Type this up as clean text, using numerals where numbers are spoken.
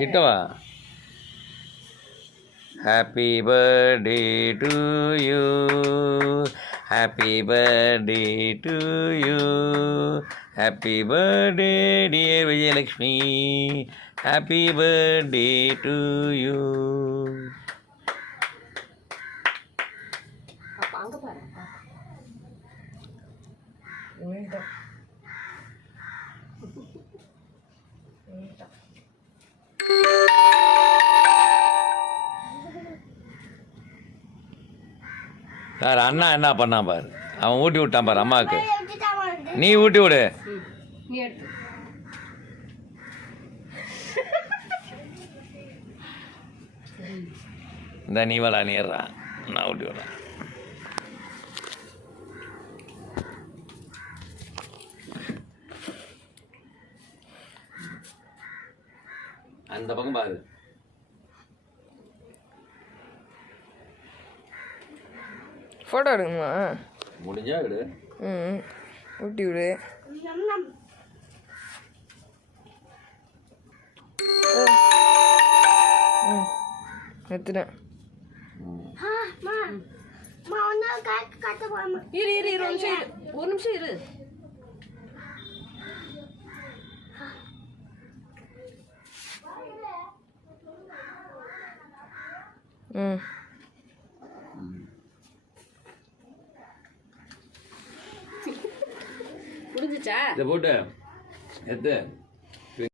கிட்டவா Happy birthday to you. Happy birthday to you. Happy birthday dear Vijayalakshmi. Happy birthday to you. Sir அண்ணா என்ன பண்ணான் பாரு, அவன் ஊட்டி விட்டான் பாரு அம்மாவுக்கு. நீ ஊட்டி விடு. இந்த நீ வளா நீடுறான், நான் ஊட்டி விடுறேன். அந்த பக்கம் பாரு. ஃபோட்டோ எடுக்கணுமா? முடிஞ்சா எடு. ஊட்டி விடு. எடுத்துட்டேன். இரு இரு இரு ஒரு நிமிஷம் இரு. முடிஞ்சிச்சா? இதை போட்டு எடுத்து